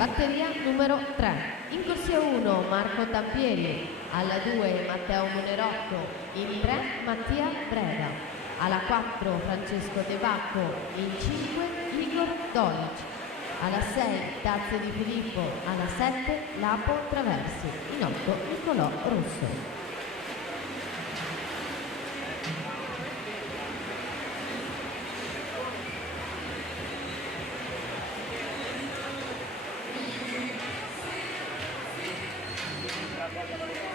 Batteria numero 3. In corsia 1 Marco Tampieri, alla 2 Matteo Monerotto, in 3 Mattia Breda, alla 4 Francesco De Bacco, in 5 Igor Dolic, alla 6 Tazze di Filippo, alla 7 Lapo Traversi, in 8 Nicolò Russo. Grazie.